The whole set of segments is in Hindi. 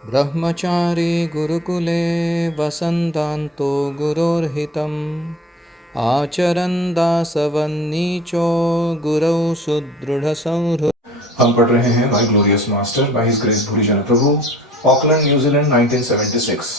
ब्रह्मचारी गुरुकुले वसन्तान्तो गुरोर्हितम् आचरन् दासवन्नीचो गुरौ सुदृढ़संहृ। हम पढ़ रहे हैं my glorious master by his grace Bhuri Jan Prabhu, Auckland New Zealand 1976।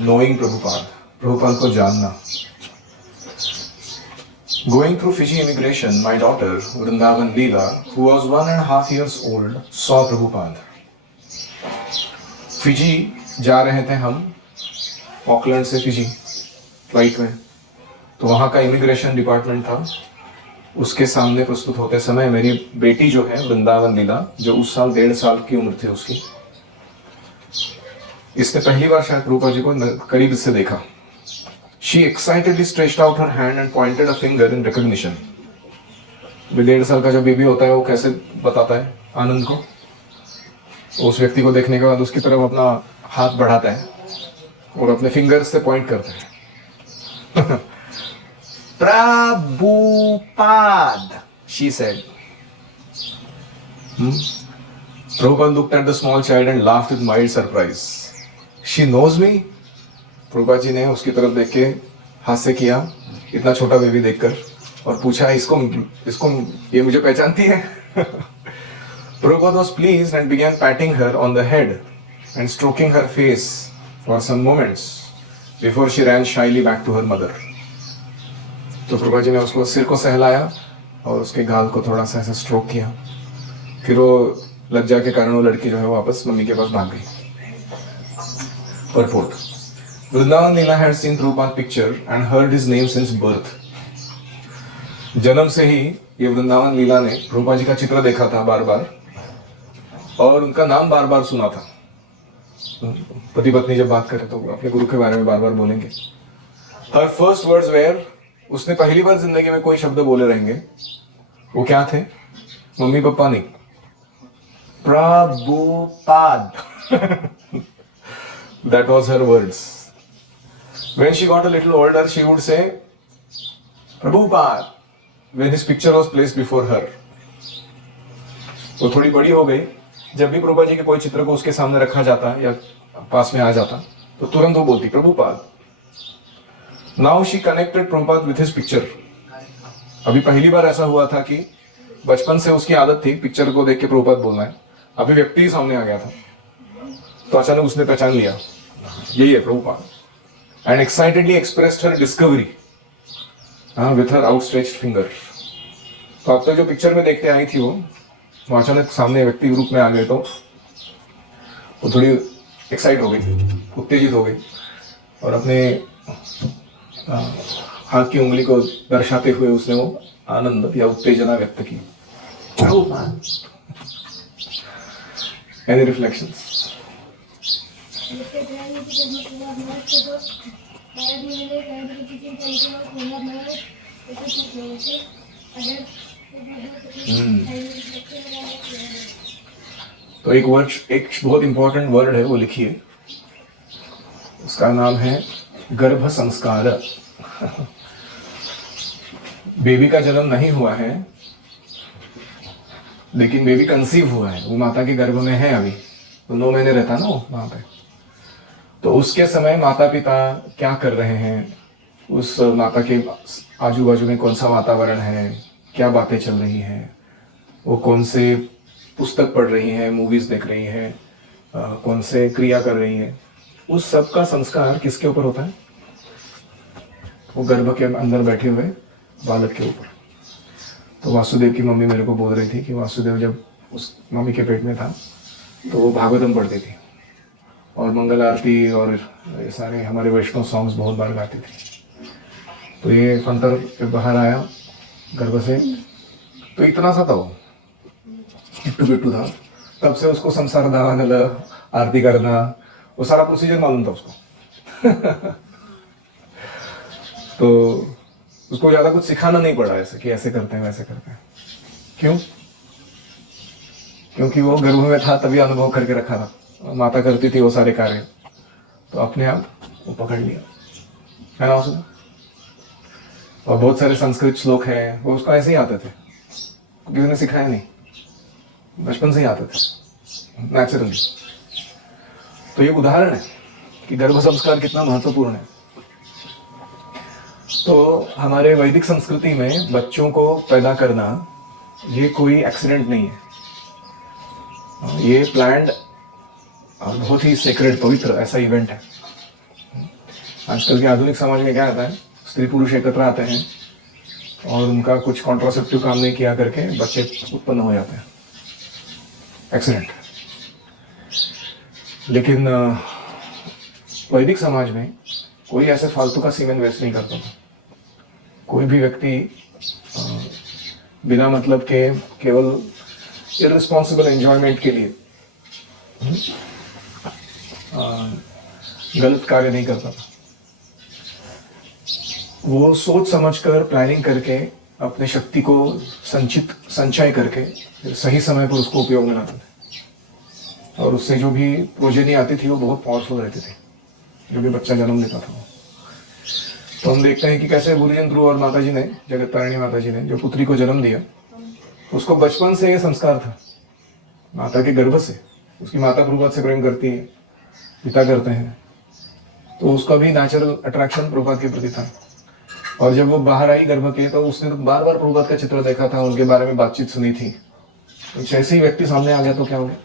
Knowing Prabhupada, Prabhupada को जानना। Going through Fiji immigration, my daughter Vrindavan Leela, who was 1.5 years old, saw Prabhupada. Fiji जा रहे थे हम, ऑकलैंड से फिजी फ्लाइट में। तो वहाँ का इमिग्रेशन डिपार्टमेंट था। उसके सामने प्रस्तुत होते समय मेरी बेटी जो है वृंदावन लीला, जो उस साल 1.5 साल की उम्र थी उसकी, इसने पहली बार शायद प्रभुपाद जी को करीब से देखा। She excitedly stretched out her hand and pointed a finger in recognition. 1.5 साल का जो बेबी होता है वो कैसे बताता है आनंद को? उस व्यक्ति को देखने के बाद उसकी तरफ अपना हाथ बढ़ाता है और अपने फिंगर्स से पॉइंट करता है। Prabhupada, she said. Prabhupada looked at the small child and laughed with mild surprise. She knows me? Prabhupada ji ने उसकी तरफ देख के हास्य किया, इतना छोटा बेबी देखकर, और पूछा, इसको ये मुझे पहचानती है? Prabhupada was pleased and began patting her on the head and stroking her face for some moments before she ran shyly back to her mother. तो प्रभुपाद जी ने उसको सिर को सहलाया और उसके गाल को थोड़ा सा ऐसा स्ट्रोक किया। फिर वो लज्जा के कारण वो लड़की जो है वापस मम्मी के पास भाग गई। Purport. Vrindavan Leela had seen Prabhupada picture and heard his name since birth. जन्म से ही ये वृंदावन लीला ने प्रभुपाद जी का चित्र देखा था बार बार, और उनका नाम बार बार सुना था। पति पत्नी जब बात करें तो अपने गुरु के बारे में बार बार बोलेंगे। Her first words were, उसने पहली बार जिंदगी में कोई शब्द बोले रहेंगे, वो क्या थे? मम्मी पापा नहीं, Prabhupada. That was her words. When she got a little older, she would say, Prabhupada, when his picture was placed before her. वो थोड़ी बड़ी हो गई, जब भी प्रभुपाद जी के कोई चित्र को उसके सामने रखा जाता या पास में आ जाता, तो तुरंत वो बोलती, Prabhupada. Now she connected Prabhupada with his picture. अभी पहली बार ऐसा हुआ था कि बचपन से उसकी आदत थी पिक्चर को देख के प्रभुपाद बोलना है, अभी व्यक्ति ही सामने आ गया था, तो अचानक उसने पहचान लिया, यही है Prabhupada, and excitedly expressed her discovery with her outstretched finger. तो अब तक जो पिक्चर में देखते आई थी वो अचानक सामने व्यक्ति रूप में आ गए तो वो थोड़ी एक्साइट हो गई, उत्तेजित हो गई, और अपने हाथ की उंगली को दर्शाते हुए उसने वो आनंद या उत्तेजना व्यक्त की। Any reflections? तो एक बहुत इंपॉर्टेंट वर्ड है, वो लिखिए। उसका नाम है गर्भ संस्कार। बेबी का जन्म नहीं हुआ है, लेकिन बेबी कंसीव हुआ है, वो माता के गर्भ में है अभी, तो 9 महीने रहता ना वो वहां पे। तो उसके समय माता पिता क्या कर रहे हैं, उस माता के आजू बाजू में कौन सा वातावरण है, क्या बातें चल रही हैं, वो कौन से पुस्तक पढ़ रही हैं, मूवीज देख रही हैं, कौन से क्रिया कर रही हैं, उस सब का संस्कार किसके ऊपर होता है? वो गर्भ के अंदर बैठे हुए बालक के ऊपर। तो वासुदेव की मम्मी मेरे को बोल रही थी कि वासुदेव जब उस मम्मी के पेट में था तो वो भागवतम पढ़ती थी और मंगल आरती और ये सारे हमारे वैष्णव सॉन्ग्स बहुत बार गाती थी। तो ये फंटर जब बाहर आया गर्भ से तो इतना सा था वो, किट्टू बिट्टू था, तब से उसको संसार दान, आरती करना, वो सारा प्रोसीजर मालूम था उसको। तो उसको ज्यादा कुछ सिखाना नहीं पड़ा ऐसे कि ऐसे करते हैं वैसे करते हैं। क्यों? क्योंकि वो गर्भ में था तभी अनुभव करके रखा था, माता करती थी वो सारे कार्य, तो अपने आप वो पकड़ लिया है ना उसने। और बहुत सारे संस्कृत श्लोक हैं, वो उसको ऐसे ही आते थे, किसी ने सिखाया नहीं, बचपन से ही आते थे नेचुरली। तो ये उदाहरण है कि गर्भ संस्कार कितना महत्वपूर्ण है। तो हमारे वैदिक संस्कृति में बच्चों को पैदा करना ये कोई एक्सीडेंट नहीं है, ये प्लान्ड बहुत ही सेक्रेड पवित्र ऐसा इवेंट है। आजकल के आधुनिक समाज में क्या आता है, स्त्री पुरुष एकत्र आते हैं और उनका कुछ कॉन्ट्रासेप्टिव काम नहीं किया करके बच्चे उत्पन्न हो जाते हैं, एक्सीडेंट। लेकिन वैदिक समाज में कोई ऐसे फालतू का सीमेंट वेस्ट नहीं करता था। कोई भी व्यक्ति बिना मतलब के केवल इररिस्पॉन्सिबल एंजॉयमेंट के लिए गलत कार्य नहीं करता था। वो सोच समझकर प्लानिंग करके अपने शक्ति को संचय करके फिर सही समय पर उसको उपयोग में लाते थे, और उससे जो भी प्रोजेनी आती थी वो बहुत पावरफुल रहती थी, जो भी बच्चा जन्म लेता था। तो हम देखते हैं कि कैसे गुरुजन ध्रुव और माताजी ने, जगत तारिणी माताजी ने जो पुत्री को जन्म दिया, उसको बचपन से ये संस्कार था, माता के गर्भ से। उसकी माता प्रभुपाद से प्रेम करती है, पिता करते हैं, तो उसका भी नेचुरल अट्रैक्शन प्रभुपाद के प्रति था। और जब वो बाहर आई गर्भ के, तो उसने तो बार बार प्रभुपाद का चित्र देखा था, उनके बारे में बातचीत सुनी थी। तो जैसे ही व्यक्ति सामने आ गया तो क्या हो गया,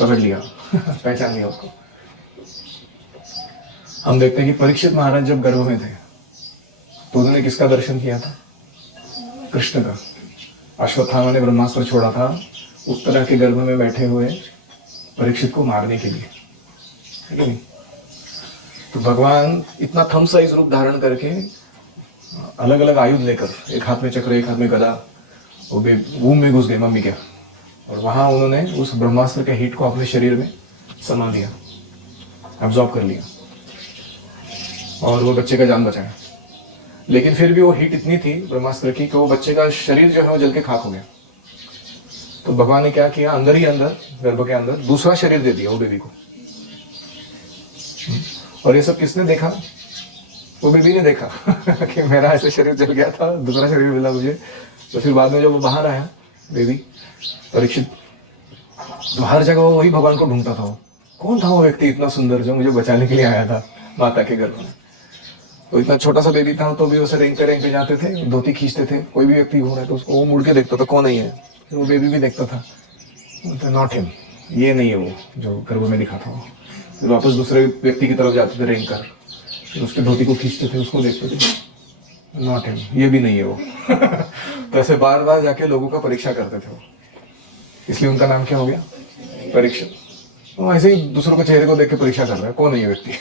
पकड़ लिया पहचान लिया उसको। हम देखते हैं कि परीक्षित महाराज जब गर्भ में थे तो उन्होंने किसका दर्शन किया था, कृष्ण का। अश्वत्थामा ने ब्रह्मास्त्र छोड़ा था उत्तरा के गर्भ में बैठे हुए परीक्षित को मारने के लिए, है कि नहीं। तो भगवान इतना थम साइज रूप धारण करके अलग अलग आयुध लेकर, एक हाथ में चक्र एक हाथ में गदा, वो भी वूम में घुस गए मम्मी के, और वहां उन्होंने उस ब्रह्मास्त्र के हीट को अपने शरीर में समा लिया, एब्जॉर्ब कर लिया, और वो बच्चे का जान बचाया। लेकिन फिर भी वो हीट इतनी थी ब्रह्मास्त्र की कि वो बच्चे का शरीर जो है वो जल के खाक हो गया। तो भगवान ने क्या किया, अंदर ही अंदर गर्भ के अंदर दूसरा शरीर दे दिया वो बेबी को। और ये सब किसने देखा, वो बेबी ने देखा कि मेरा ऐसे शरीर जल गया था, दूसरा शरीर मिला मुझे। तो फिर बाद में जब वो बाहर आया बेबी परीक्षित, तो हर जगह वो वही भगवान को ढूंढता था। वो कौन था वो व्यक्ति इतना सुंदर जो मुझे बचाने के लिए आया था माता के गर्भ में। तो इतना छोटा सा बेबी था, तो भी उसे रेंग पे जाते थे, धोती खींचते थे। कोई भी व्यक्ति घूम रहा है तो उसको वो मुड़ के देखता था कौन है ये। फिर वो बेबी भी देखता था, नॉट हिम, ये नहीं है वो जो गर्भ में दिखा था वो। फिर वापस दूसरे व्यक्ति की तरफ जाते थे रेंग कर, फिर उसके धोती को खींचते थे, उसको देखते थे, नॉट हिम, ये भी नहीं है वो तो ऐसे बार बार जाके लोगों का परीक्षा करते थे वो, इसलिए उनका नाम क्या हो गया, परीक्षित। वो ऐसे ही दूसरों के चेहरे को देख के परीक्षा कर रहा है कौन है ये व्यक्ति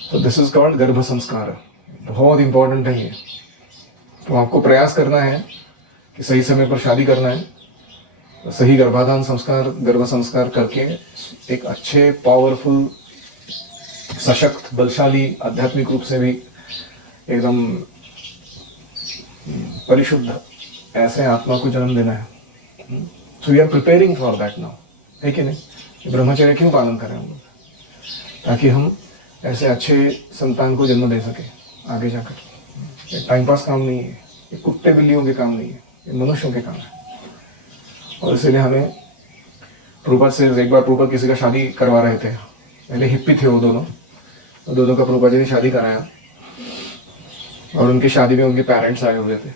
तो दिस इज कॉल्ड गर्भ संस्कार, बहुत इंपॉर्टेंट है ये। तो आपको प्रयास करना है कि सही समय पर शादी करना है, सही गर्भाधान संस्कार, गर्भ संस्कार करके एक अच्छे पावरफुल सशक्त बलशाली आध्यात्मिक रूप से भी एकदम परिशुद्ध ऐसे आत्मा को जन्म देना है। So we are preparing for that now, है कि नहीं। ब्रह्मचर्य क्यों पालन करें हम लोग, ताकि हम ऐसे अच्छे संतान को जन्म दे सके आगे जाकर। टाइम पास काम नहीं है, ये कुत्ते बिल्लियों के काम नहीं है, ये मनुष्यों के काम है। और इसीलिए हमें प्रभुपाद से एक बार प्रभुपाद किसी का शादी करवा रहे थे, पहले हिप्पी थे वो दोनों, तो दोनों का प्रभुपाद जी ने शादी कराया, और उनकी शादी में उनके पेरेंट्स आए हुए थे।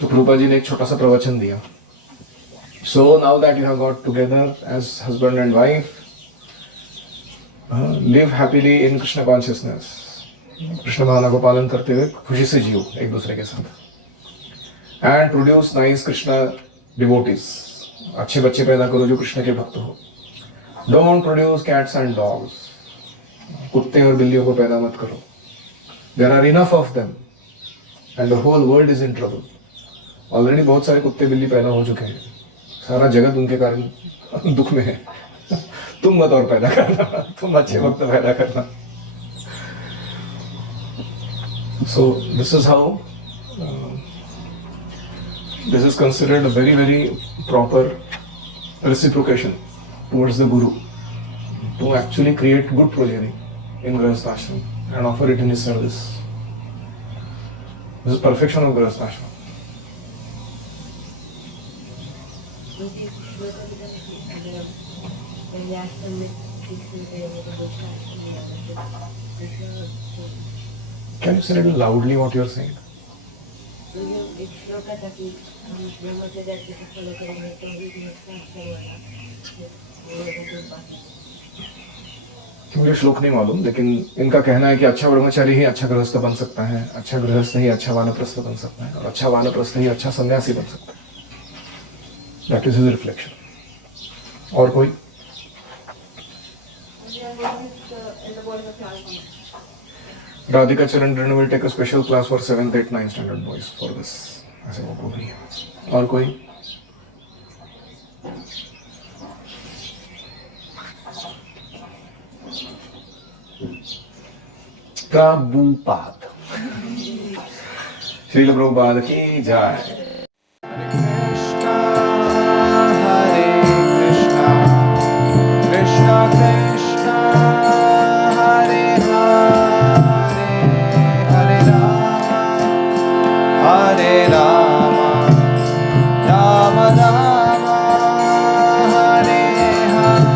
तो प्रभुपाद जी ने एक छोटा सा प्रवचन दिया, so now that you have got together as husband and wife, live happily in Krishna consciousness, Krishna भावना को पालन करते हुए खुशी से जियो एक दूसरे के साथ, and produce nice Krishna devotees, अच्छे बच्चे पैदा करो जो कृष्ण के भक्त हो। Don't produce cats and dogs, कुत्ते और बिल्लियों को पैदा मत करो। There are enough of them and the whole world is in trouble. Already बहुत सारे कुत्ते बिल्ली पैदा हो चुके हैं, सारा जगत उनके कारण दुख में है तुम मत और पैदा करना, तुम अच्छे भक्त पैदा करना। So this is how this is considered a very, very proper reciprocation towards the Guru to actually create good progeny in Grihastha Ashram and offer it in his service. This is perfection of Grihastha Ashram. माता पिता ने अगर हम पहले आश्रम में सीखते थे वो तो दूसरा आश्रम में आते थे दूसरा तो Can you say a little loudly what you're saying? तो ये एक श्लोक था कि हम ब्रह्मचर्य जैसे फॉलो करेंगे तो भी दूसरा आश्रम वाला वो लोगों को पाते हैं। मुझे श्लोक नहीं मालूम, लेकिन इनका कहना है कि अच्छा ब्रह्मचारी ही अच्छा गृहस्थ बन सकता है, अच्छा गृहस्थ ही अच्छा वानप्रस्थ बन सकता है, और अच्छा वानप्रस्थ ही अच्छा सन्यासी बन सकता है। That is his reflection. और कोई? Radhika Charan will take a special class for 7th 8th 9th standard boys for this, ऐसे वो बोल रही है। और कोई? प्रभुपाद, श्रील प्रभुपाद की जय।